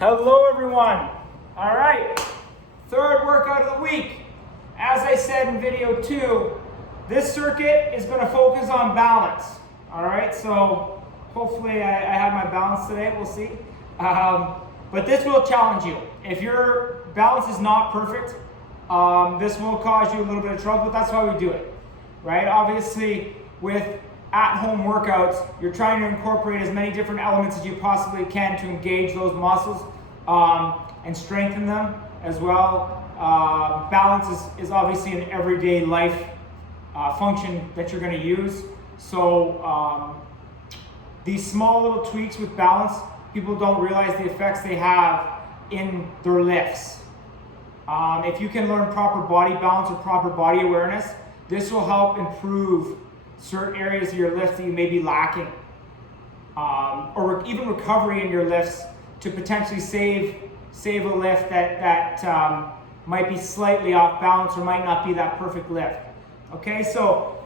Hello everyone. All right, third workout of the week. As I said in video 2, this circuit is going to focus on balance. All right, so hopefully I have my balance today, we'll see. But this will challenge you. If your balance is not perfect, this will cause you a little bit of trouble, but that's why we do it, right? Obviously, with at-home workouts, you're trying to incorporate as many different elements as you possibly can to engage those muscles and strengthen them as well. Balance is obviously an everyday life function that you're going to use. So these small little tweaks with balance, people don't realize the effects they have in their lifts. If you can learn proper body balance or proper body awareness, this will help improve certain areas of your lifts that you may be lacking, or even recovery in your lifts to potentially save a lift that might be slightly off balance or might not be that perfect lift. Okay, so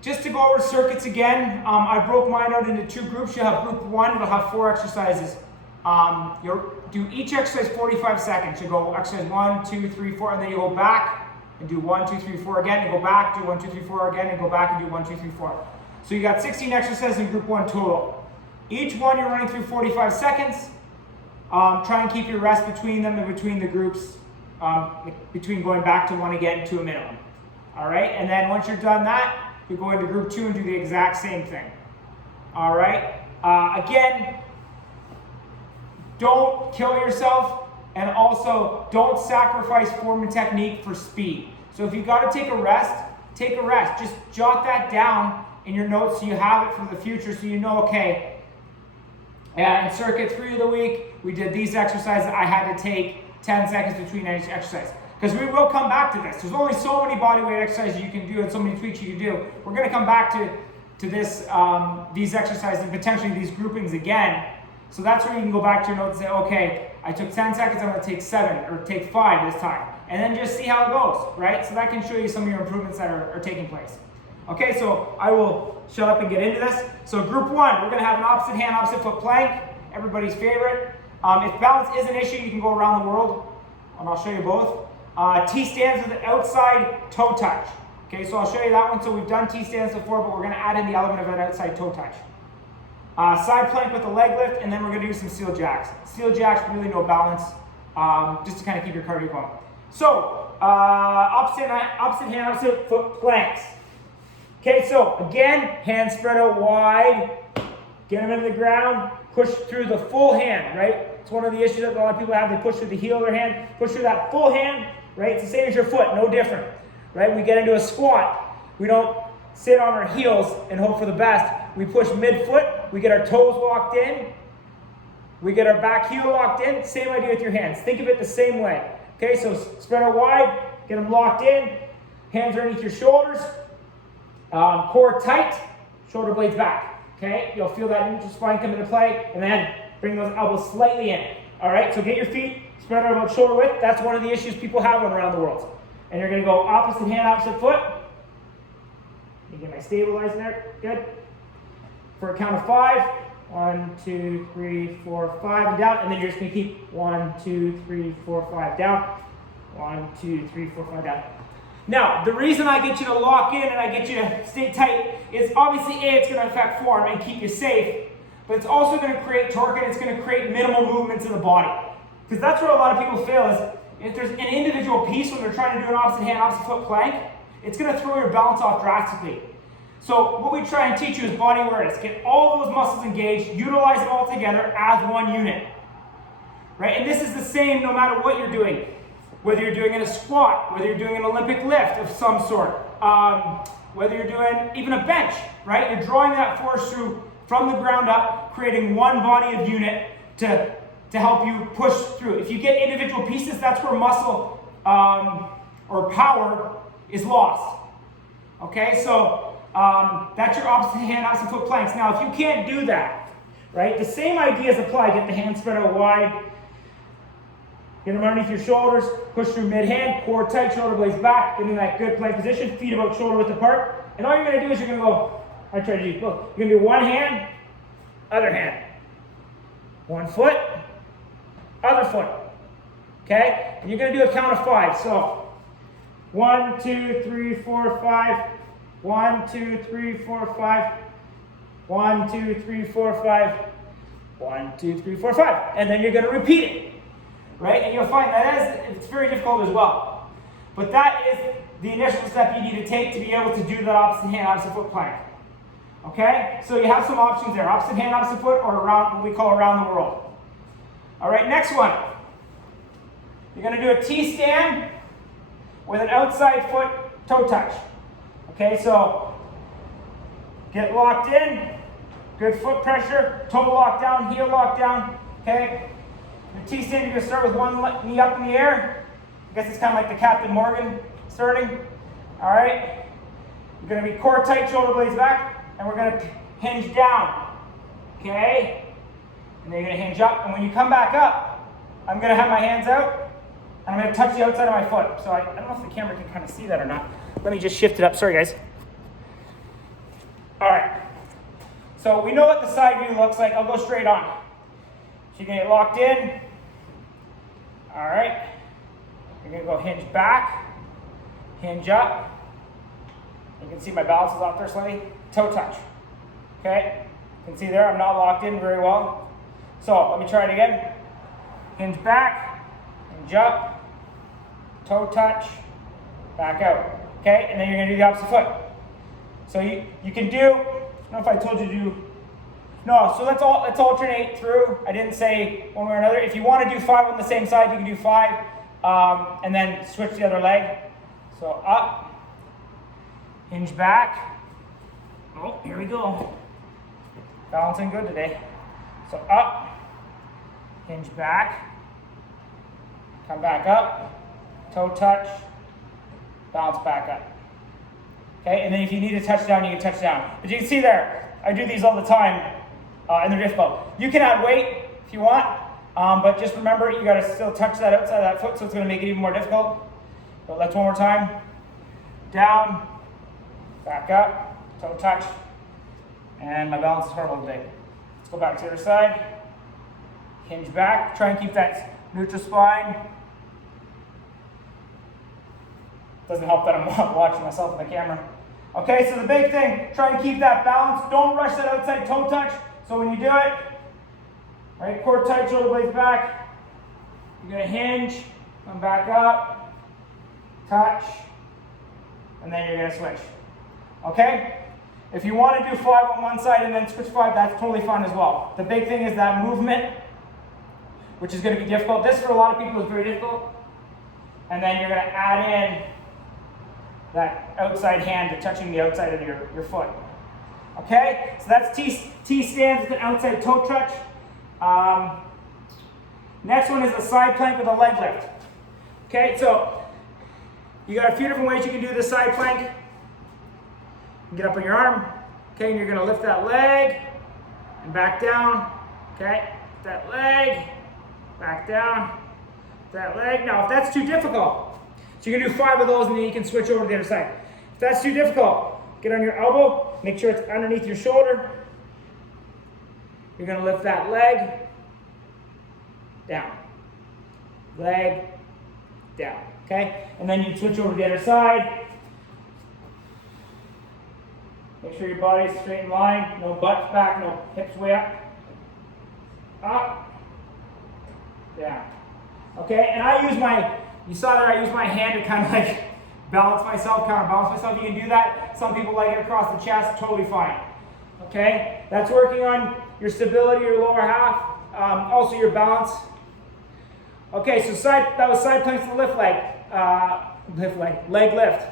just to go over circuits again, I broke mine out into 2 groups. You'll have group 1, it'll have 4 exercises. You'll do each exercise 45 seconds. You go exercise 1, 2, 3, 4, and then you go back and do 1, 2, 3, 4 again, and go back, do 1, 2, 3, 4 again, and go back and do 1, 2, 3, 4. So you got 16 exercises in group 1 total. Each one you're running through 45 seconds. Try and keep your rest between them and between the groups, between going back to 1 again to a minimum. All right, and then once you're done that, you go into group 2 and do the exact same thing. All right, again, don't kill yourself. And also, don't sacrifice form and technique for speed. So if you've got to take a rest, take a rest. Just jot that down in your notes so you have it for the future, so you know, okay, in circuit 3 of the week, we did these exercises. I had to take 10 seconds between each exercise. Because we will come back to this. There's only so many bodyweight exercises you can do and so many tweaks you can do. We're going to come back to this, these exercises and potentially these groupings again. So that's where you can go back to your notes and say, okay, I took 10 seconds, I'm going to take 7 or take 5 this time. And then just see how it goes, right? So that can show you some of your improvements that are taking place. Okay, so I will shut up and get into this. So group 1, we're going to have an opposite hand, opposite foot plank, everybody's favorite. If balance is an issue, you can go around the world, and I'll show you both. T-stands with an outside toe touch. Okay, so I'll show you that one. So we've done T-stands before, but we're going to add in the element of an outside toe touch. Side plank with a leg lift, and then we're going to do some steel jacks. Steel jacks, really no balance, just to kind of keep your cardio going. So, opposite hand, opposite foot planks. Okay, so again, hands spread out wide, get them into the ground, push through the full hand, right? It's one of the issues that a lot of people have. They push through the heel of their hand, push through that full hand, right? It's the same as your foot, no different, right? We get into a squat. We don't sit on our heels and hope for the best. We push mid-foot, we get our toes locked in, we get our back heel locked in. Same idea with your hands. Think of it the same way. Okay, so spread out wide, get them locked in, hands underneath your shoulders, core tight, shoulder blades back. Okay, you'll feel that neutral spine come into play, and then bring those elbows slightly in. All right, so get your feet spread out about shoulder width. That's one of the issues people have around the world. And you're going to go opposite hand, opposite foot. You get my stabilizer there, good. For a count of 5, 1, 2, 3, 4, 5, and down, and then you're just going to keep 1, 2, 3, 4, 5 down, 1, 2, 3, 4, 5 down. Now, the reason I get you to lock in and I get you to stay tight is obviously it's going to affect form and keep you safe, but it's also going to create torque and it's going to create minimal movements in the body. Because that's where a lot of people fail is if there's an individual piece when they're trying to do an opposite hand, opposite foot plank, it's going to throw your balance off drastically. So what we try and teach you is body awareness. Get all those muscles engaged, utilize them all together as one unit. Right? And this is the same no matter what you're doing. Whether you're doing a squat, whether you're doing an Olympic lift of some sort, whether you're doing even a bench, right? You're drawing that force through from the ground up, creating one body of unit to help you push through. If you get individual pieces, that's where muscle or power is lost. Okay, so that's your opposite hand, opposite foot planks. Now, if you can't do that, right, the same ideas apply. Get the hands spread out wide, get them underneath your shoulders, push through mid-hand, core tight, shoulder blades back, get in that good plank position, feet about shoulder width apart. And all you're going to do is you're going to go, I try to do, look, you're going to do one hand, other hand. One foot, other foot. Okay? And you're going to do a count of 5. So 1, 2, 3, 4, 5. 1, 2, 3, 4, 5. 1, 2, 3, 4, 5. 1, 2, 3, 4, 5. And then you're going to repeat it. Right? And you'll find it's very difficult as well. But that is the initial step you need to take to be able to do that opposite hand, opposite foot plank. Okay? So you have some options there. Opposite hand, opposite foot, or around what we call around the world. All right, next one. You're going to do a T-stand with an outside foot toe touch. Okay, so get locked in, good foot pressure, toe locked down, heel locked down. Okay, the T-stand, you're going to start with one knee up in the air. I guess it's kind of like the Captain Morgan starting. All right, you're going to be core tight, shoulder blades back, and we're going to hinge down. Okay, and then you're going to hinge up, and when you come back up, I'm going to have my hands out. And I'm going to touch the outside of my foot. So I don't know if the camera can kind of see that or not. Let me just shift it up. Sorry, guys. All right. So we know what the side view looks like. I'll go straight on. So you're going to get locked in. All right. You're going to go hinge back, hinge up. You can see my balance is off there slightly. Toe touch. Okay. You can see there I'm not locked in very well. So let me try it again. Hinge back, hinge up. Toe touch, back out. Okay, and then you're going to do the opposite foot. So you can do, I don't know if I told you to do, no, so let's alternate through. I didn't say one way or another. If you want to do 5 on the same side, you can do 5, and then switch the other leg. So up, hinge back. Oh, here we go. Balancing good today. So up, hinge back, come back up. Toe touch, bounce back up. Okay, and then if you need to touch down, you can touch down. But you can see there, I do these all the time, and they're difficult. You can add weight if you want, but just remember, you gotta still touch that outside of that foot, so it's gonna make it even more difficult. But let's one more time. Down, back up, toe touch, and my balance is horrible today. Let's go back to the other side. Hinge back, try and keep that neutral spine. Doesn't help that I'm watching myself in the camera. Okay, so the big thing, try and keep that balance. Don't rush that outside toe touch. So when you do it, right, core tight, shoulder blades back. You're gonna hinge, come back up, touch, and then you're gonna switch. Okay? If you want to do 5 on one side and then switch 5, that's totally fine as well. The big thing is that movement, which is gonna be difficult. This for a lot of people is very difficult. And then you're gonna add in that outside hand to touching the outside of your foot. Okay, so that's T-stands with an outside toe touch. Next one is a side plank with a leg lift. Okay, so you got a few different ways you can do this side plank. You can get up on your arm, okay, and you're gonna lift that leg and back down, okay, that leg, back down, that leg. Now, if that's too difficult, so you can do 5 of those and then you can switch over to the other side. If that's too difficult, get on your elbow, make sure it's underneath your shoulder. You're gonna lift that leg, down, leg, down, okay? And then you switch over to the other side. Make sure your body's straight in line, no butts back, no hips way up, down. Okay, and I use you saw that I use my hand to kind of like balance myself, counterbalance myself. You can do that. Some people like it across the chest, totally fine. Okay, that's working on your stability, your lower half, also your balance. Okay, so that was side planks to the leg lift.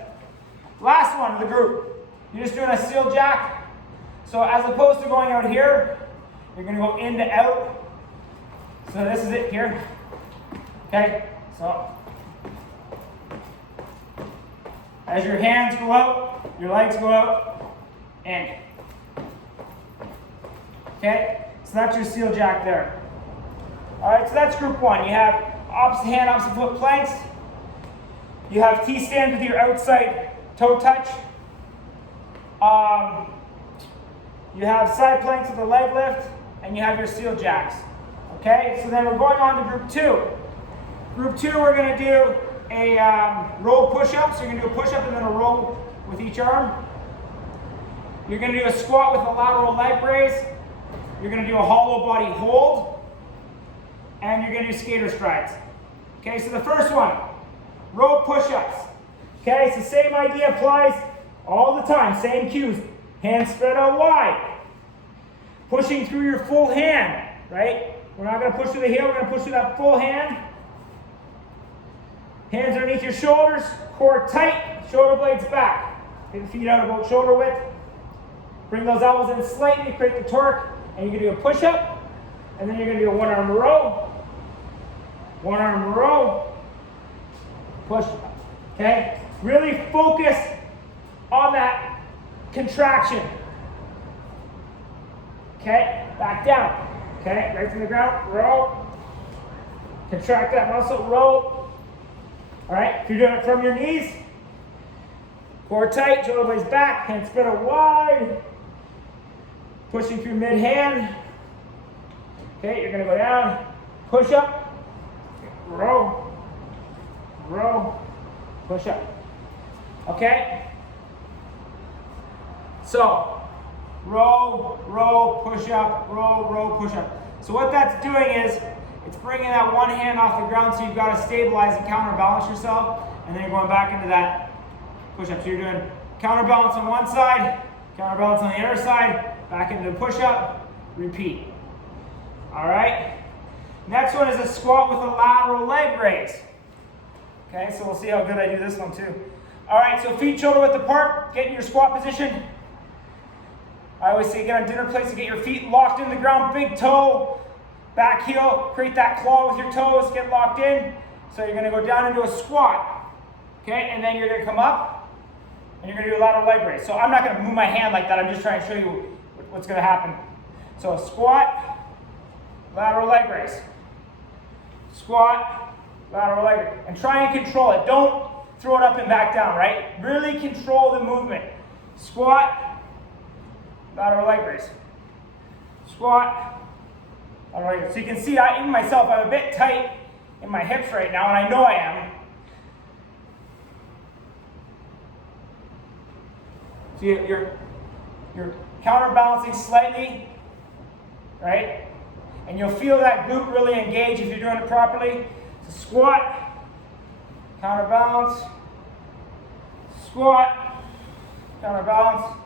Last one of the group. You're just doing a seal jack. So as opposed to going out here, you're going to go in to out. So this is it here. Okay, so as your hands go out, your legs go out, in. Okay, so that's your seal jack there. All right, so that's group 1. You have opposite hand, opposite foot planks. You have T-stand with your outside toe touch. You have side planks with a leg lift, and you have your seal jacks. Okay, so then we're going on to group 2. Group 2, we're going to do a row push-up. So you're going to do a push-up and then a row with each arm. You're going to do a squat with a lateral leg raise. You're going to do a hollow body hold. And you're going to do skater strides. Okay, so the first one, row push-ups. Okay, so same idea applies all the time. Same cues. Hands spread out wide. Pushing through your full hand, right? We're not going to push through the heel. We're going to push through that full hand. Hands underneath your shoulders. Core tight. Shoulder blades back. Get the feet out about shoulder width. Bring those elbows in slightly. Create the torque. And you're going to do a push-up. And then you're going to do a one-arm row. One-arm row. Push. Okay? Really focus on that contraction. Okay? Back down. Okay? Right from the ground. Row. Contract that muscle. Row. Alright? If you're doing it from your knees, core tight, shoulder blades back, hands spread out wide. Pushing through mid-hand. Okay? You're going to go down. Push up. Row. Row. Push up. Okay? So, row, row, push up, row, row, push up. So what that's doing is, it's bringing that one hand off the ground so you've got to stabilize and counterbalance yourself, and then you're going back into that push up. So you're doing counterbalance on one side, counterbalance on the other side, back into the push up, repeat. All right? Next one is a squat with a lateral leg raise. Okay, so we'll see how good I do this one too. All right, so feet shoulder width apart, get in your squat position. I always say get on dinner plates to get your feet locked in the ground, big toe, back heel, create that claw with your toes, get locked in. So you're gonna go down into a squat, okay? And then you're gonna come up, and you're gonna do a lateral leg raise. So I'm not gonna move my hand like that, I'm just trying to show you what's gonna happen. So a squat, lateral leg raise. Squat, lateral leg raise. And try and control it. Don't throw it up and back down, right? Really control the movement. Squat, lateral leg raise. Squat, lateral leg raise. So you can see, even myself, I'm a bit tight in my hips right now, and I know I am. So you're counterbalancing slightly, right? And you'll feel that glute really engage if you're doing it properly. So squat, counterbalance, squat, counterbalance.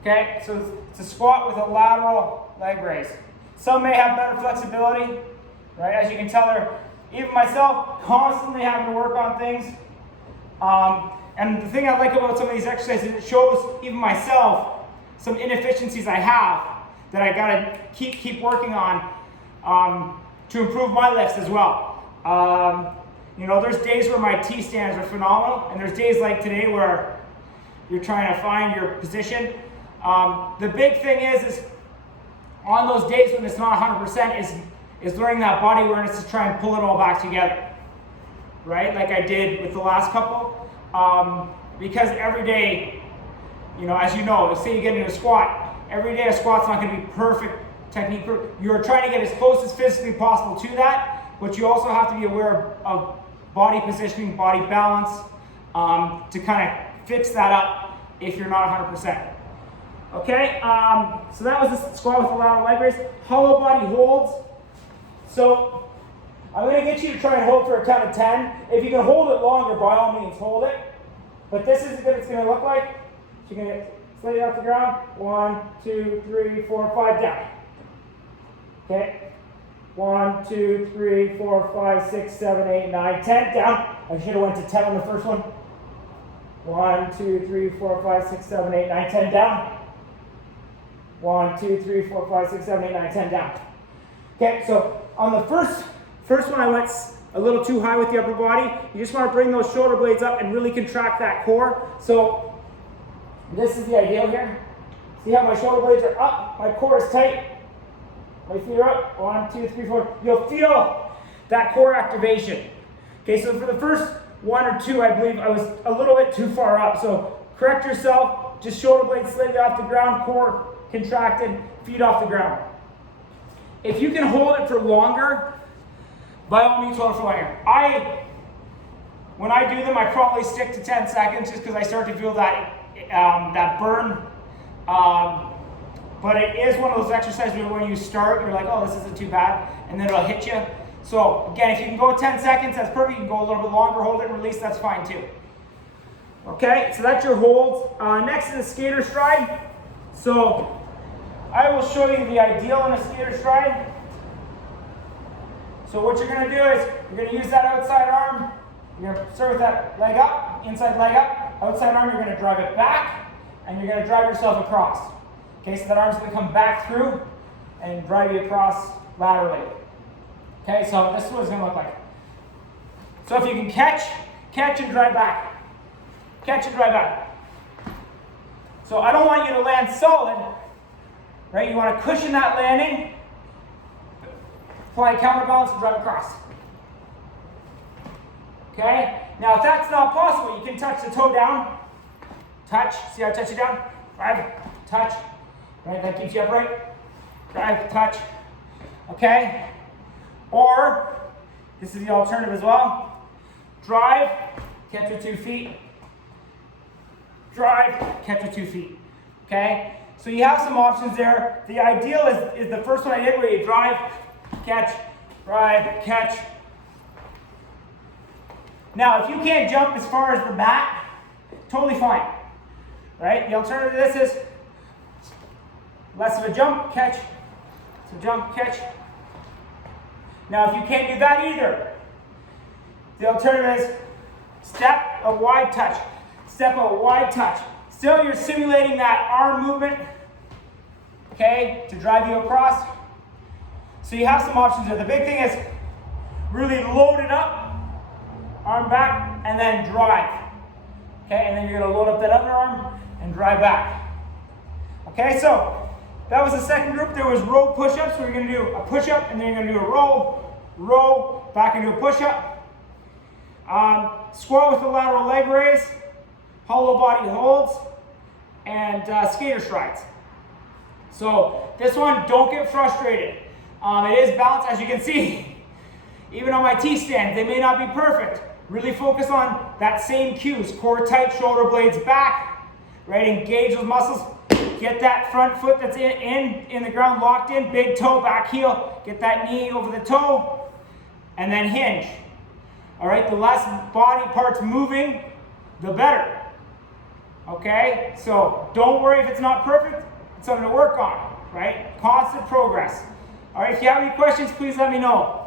Okay, so it's a squat with a lateral leg raise. Some may have better flexibility, right? As you can tell, even myself, constantly having to work on things. And the thing I like about some of these exercises, it shows even myself some inefficiencies I have that I gotta keep working on to improve my lifts as well. You know, there's days where my T-stands are phenomenal, and there's days like today where you're trying to find your position. The big thing is on those days when it's not 100% is learning that body awareness to try and pull it all back together, right? Like I did with the last couple. Because every day, you know, as you know, say you get into a squat, every day a squat's not going to be perfect technique. You're trying to get as close as physically possible to that, but you also have to be aware of body positioning, body balance, to kind of fix that up if you're not 100%. Okay, so that was the squat with the lateral leg raise. Hollow body holds. So I'm going to get you to try and hold for a count of 10. If you can hold it longer, by all means, hold it. But this is what it's going to look like. So you're going to slide it off the ground. 1, 2, 3, 4, 5, down. Okay. 1, 2, 3, 4, 5, 6, 7, 8, 9, 10, down. I should have went to 10 on the first one. 1, 2, 3, 4, 5, 6, 7, 8, 9, 10, down. 1, 2, 3, 4, 5, 6, 7, 8, 9, 10, down. Okay, so on the first one I went a little too high with the upper body. You just want to bring those shoulder blades up and really contract that core. So this is the ideal here. See how my shoulder blades are up, my core is tight, my feet are up. 1, 2, 3, 4. You'll feel that core activation. Okay, so for the first 1 or 2, I believe I was a little bit too far up. So correct yourself, just shoulder blades slightly off the ground, core contracted, feet off the ground. if you can hold it for longer, by all means hold it for longer. When I do them, I probably stick to 10 seconds just because I start to feel that burn. But it is one of those exercises where when you start, you're like, oh, this isn't too bad, and then it'll hit you. So again, if you can go 10 seconds, that's perfect. You can go a little bit longer, hold it and release, that's fine too. Okay, so that's your holds. Next is a skater stride. So I will show you the ideal in a skater stride. So what you're going to do is you're going to use that outside arm. You're going to start with that leg up, inside leg up, outside arm. You're going to drive it back, and you're going to drive yourself across. Okay, so that arm's going to come back through and drive you across laterally. Okay, so this is what it's going to look like. So if you can catch and drive back. Catch and drive back. So I don't want you to land solid, right? You want to cushion that landing, apply counterbalance and drive across. Okay? Now if that's not possible, you can touch the toe down. Touch. See how I touch it down? Drive, touch. Right? That keeps you upright. Drive, touch. Okay? Or, this is the alternative as well. Drive, catch with 2 feet. Drive, catch with 2 feet. Okay? So you have some options there. The ideal is the first one I did where you drive, catch. Now, if you can't jump as far as the mat, totally fine. Right? The alternative to this is less of a jump, catch. So jump, catch. Now, if you can't do that either, the alternative is step, a wide touch. Step, a wide touch. Still, you're simulating that arm movement, okay, to drive you across. So you have some options there. The big thing is really load it up, arm back, and then drive. Okay, and then you're going to load up that other arm and drive back. Okay, so that was the second group. There was row push-ups. We're going to do a push-up, and then you're going to do a row, back into a push-up. Squat with the lateral leg raise, hollow body holds, and skater strides. So this one, don't get frustrated. It is balanced, as you can see. Even on my T-stand, they may not be perfect. Really focus on that same cues. Core tight, shoulder blades back, right? Engage those muscles. Get that front foot that's in the ground locked in. Big toe, back heel. Get that knee over the toe. And then hinge. All right, the less body parts moving, the better. Okay, so don't worry if it's not perfect. It's something to work on, right? Constant progress. All right, if you have any questions, please let me know.